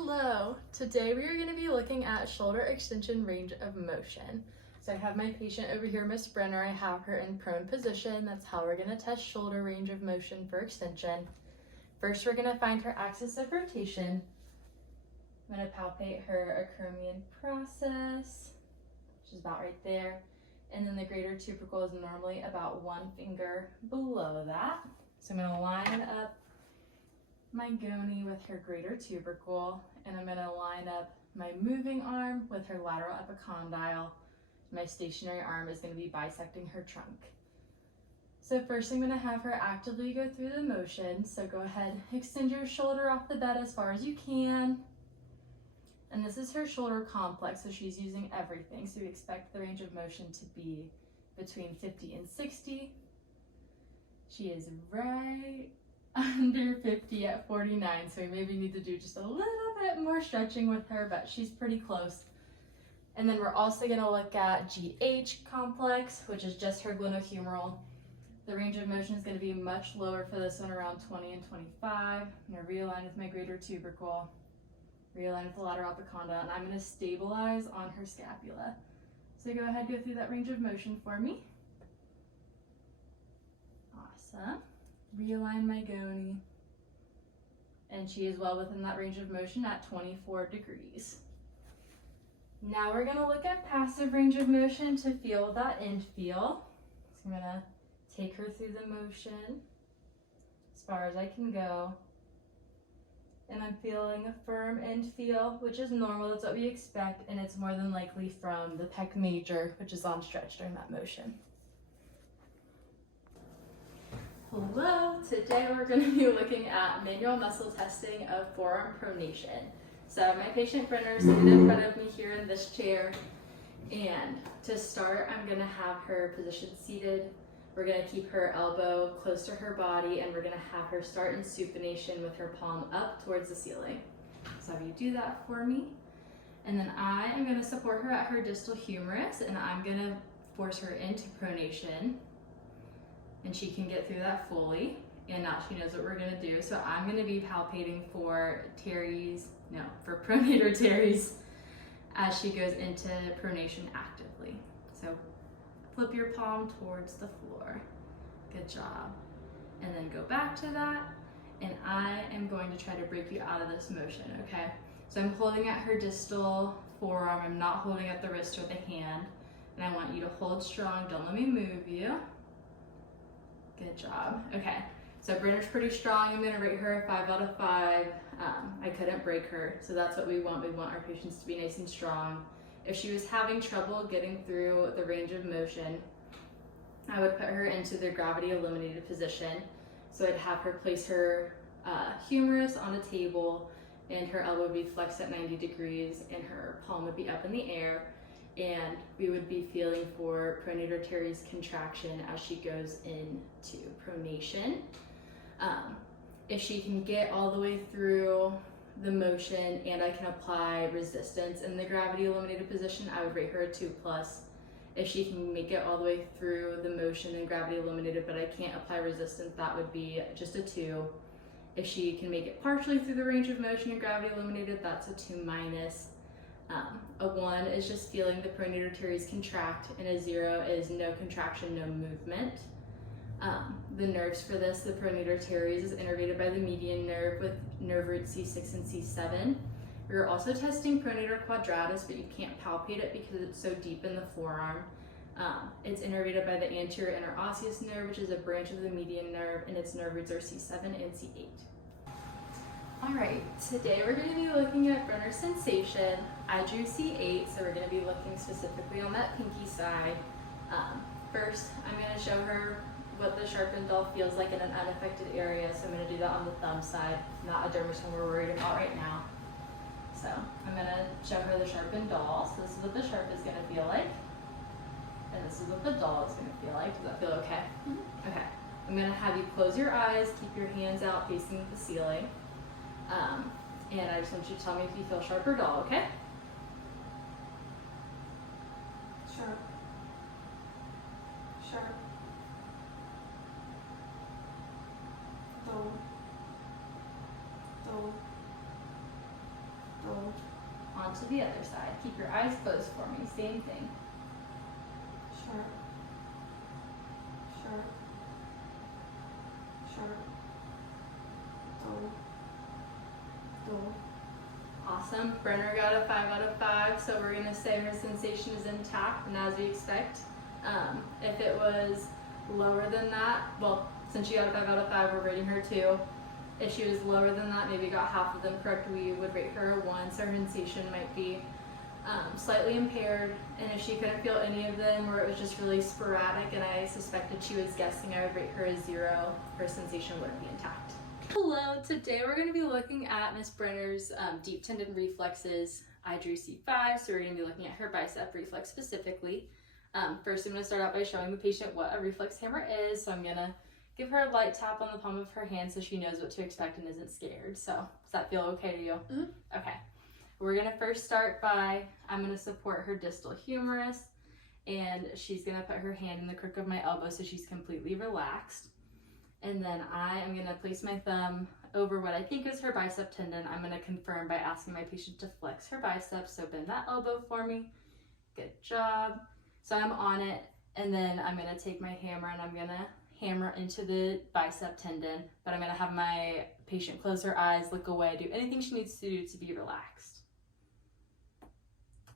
Hello! Today we are going to be looking at shoulder extension range of motion. So I have my patient over here, Miss Brenner. I have her in prone position. That's how we're going to test shoulder range of motion for extension. First, we're going to find her axis of rotation. I'm going to palpate her acromion process, which is about right there. And then the greater tubercle is normally about 1 finger below that. So I'm going to line up my goni with her greater tubercle, and I'm going to line up my moving arm with her lateral epicondyle. My stationary arm is going to be bisecting her trunk. So first I'm going to have her actively go through the motion. So go ahead, extend your shoulder off the bed as far as you can. And this is her shoulder complex, so she's using everything. So we expect the range of motion to be between 50 and 60. She is right under 50 at 49, so we maybe need to do just a little bit more stretching with her, but she's pretty close. And then we're also going to look at GH complex, which is just her glenohumeral. The range of motion is going to be much lower for this one, around 20 and 25. I'm going to realign with my greater tubercle, realign with the lateral epicondyle, and I'm going to stabilize on her scapula. So go ahead, go through that range of motion for me. Awesome. Realign my goni, and she is well within that range of motion at 24 degrees. Now we're going to look at passive range of motion to feel that end feel. So I'm going to take her through the motion as far as I can go, and I'm feeling a firm end feel, which is normal. That's what we expect, and it's more than likely from the pec major, which is on stretch during that motion. Hello, today we're going to be looking at manual muscle testing of forearm pronation. So my patient Brenner is sitting in front of me here in this chair, and to start I'm going to have her position seated. We're going to keep her elbow close to her body, and we're going to have her start in supination with her palm up towards the ceiling. So have you do that for me, and then I am going to support her at her distal humerus, and I'm going to force her into pronation. And she can get through that fully, and now she knows what we're going to do. So I'm going to be palpating for pronator teres as she goes into pronation actively. So flip your palm towards the floor. Good job. And then go back to that, and I am going to try to break you out of this motion, okay? So I'm holding at her distal forearm. I'm not holding at the wrist or the hand, and I want you to hold strong. Don't let me move you. Good job. Okay, so Brenner's pretty strong. I'm gonna rate her a 5 out of 5. I couldn't break her, so that's what we want. We want our patients to be nice and strong. If she was having trouble getting through the range of motion, I would put her into the gravity eliminated position. So I'd have her place her humerus on a table, and her elbow would be flexed at 90 degrees, and her palm would be up in the air. And we would be feeling for pronator teres contraction as she goes into pronation. If she can get all the way through the motion and I can apply resistance in the gravity eliminated position, I would rate her a 2+. If she can make it all the way through the motion and gravity eliminated, but I can't apply resistance, that would be just a 2. If she can make it partially through the range of motion and gravity eliminated, that's a 2-. A 1 is just feeling the pronator teres contract, and a 0 is no contraction, no movement. The nerves for this, the pronator teres is innervated by the median nerve with nerve roots C6 and C7. We're also testing pronator quadratus, but you can't palpate it because it's so deep in the forearm. It's innervated by the anterior interosseous nerve, which is a branch of the median nerve, and its nerve roots are C7 and C8. All right, today we're going to be looking at Brenner's sensation. I drew C8, so we're going to be looking specifically on that pinky side. First, I'm going to show her what the sharpened dull feels like in an unaffected area, so I'm going to do that on the thumb side, not a dermatome we're worried about right now. So I'm going to show her the sharpened dull. So this is what the sharp is going to feel like, and this is what the dull is going to feel like. Does that feel okay? Mm-hmm. Okay. I'm going to have you close your eyes, keep your hands out facing the ceiling. And I just want you to tell me if you feel sharp or dull, okay? Sharp. Sharp. Dull. Dull. on to the other side. Keep your eyes closed for me. Same thing. Sharp. Sharp. Sharp. Dull. Dull. Awesome. Brenner got a 5 out of 5, so we're gonna say her sensation is intact, and as we expect. If it was lower than that, well, since she got a 5 out of 5, we're rating her 2. If she was lower than that, maybe got half of them correct, we would rate her a 1, so her sensation might be slightly impaired. And if she couldn't feel any of them, or it was just really sporadic and I suspected she was guessing, I would rate her a 0. Her sensation wouldn't be intact. Hello, today we're going to be looking at Miss Brenner's deep tendon reflexes. I drew C5, so we're going to be looking at her bicep reflex specifically. First, I'm going to start out by showing the patient what a reflex hammer is. So I'm going to give her a light tap on the palm of her hand so she knows what to expect and isn't scared. So does that feel okay to you? Mm-hmm. Okay. We're going to first start by, I'm going to support her distal humerus, and she's going to put her hand in the crook of my elbow so she's completely relaxed. And then I am going to place my thumb over what I think is her bicep tendon. I'm going to confirm by asking my patient to flex her biceps. So bend that elbow for me. Good job. So I'm on it, and then I'm going to take my hammer and I'm going to hammer into the bicep tendon, but I'm going to have my patient close her eyes, look away, do anything she needs to do to be relaxed.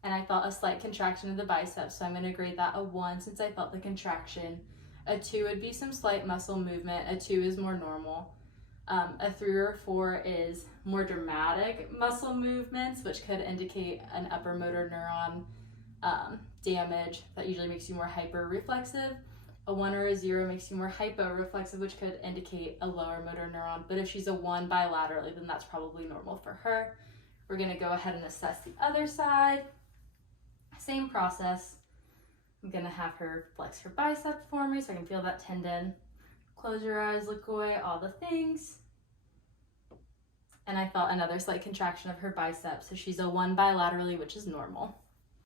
And I felt a slight contraction of the bicep, so I'm going to grade that a 1 since I felt the contraction. A 2 would be some slight muscle movement. A 2 is more normal. A 3 or 4 is more dramatic muscle movements, which could indicate an upper motor neuron damage that usually makes you more hyper-reflexive. A 1 or a 0 makes you more hypo-reflexive, which could indicate a lower motor neuron. But if she's a 1 bilaterally, then that's probably normal for her. We're going to go ahead and assess the other side. Same process. I'm going to have her flex her bicep for me so I can feel that tendon. Close your eyes, look away, all the things. And I felt another slight contraction of her bicep, so she's a 1 bilaterally, which is normal.